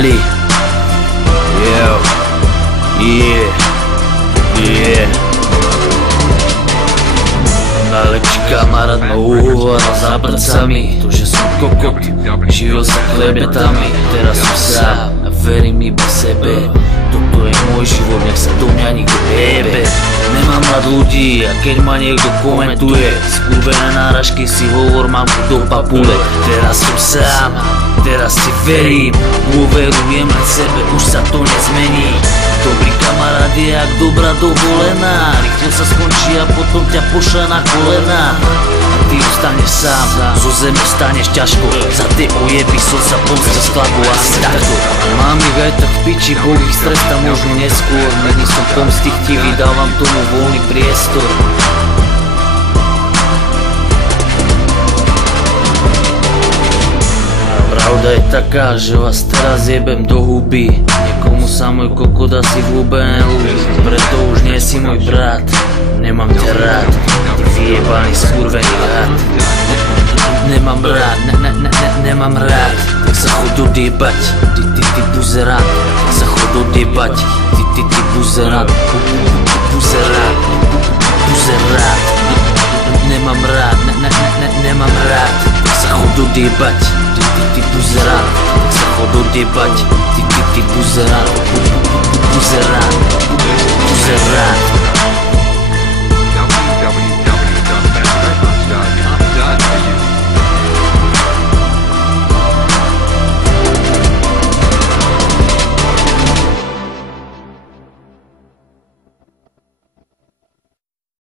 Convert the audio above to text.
Ali. Najlepší kamarát ma uhováral za prcami. To, že som kokot, živil sa klebetami. Teraz som sám a verím iba sebe. Toto je môj život, nech sa do mňa nikto nejebe. Nemám rád ľudí a keď ma niekto komentuje, skurvené náražky si hovor, mám tu do papule. Teraz som sám, teraz si verím, dôverujem len sebe, už sa to nezmení. Dobrý kamarát je jak dobrá dovolená, rýchlo sa skončí a potom ťa pošle na kolena. Ty ostaneš sám, zo zemi staneš ťažko, za tie ojeby som sa pomstil s chlapou asi takto. Mám ich aj tak v piči, Boh ich stresta možno neskôr, není som pomstichtivý, dávam tomu voľný priestor. Pravda je taká, že vás teraz jebem do huby. Niekomu sa môj kokot asi vôbec nelúbi, preto už nie si môj brat. Nemám ťa rád, ty vyjebaný skurvený had. Nemám rád, nemám rád. Tak sa chod odjebať, ty buzerát. Tak sa chod odjebať, ty buzerát. Buzerát. Nemám rád, nemám rád. Tak sa chod odjebať, ty buzerát. Tak sa chod odjebať, ty buzerát. Buzerát.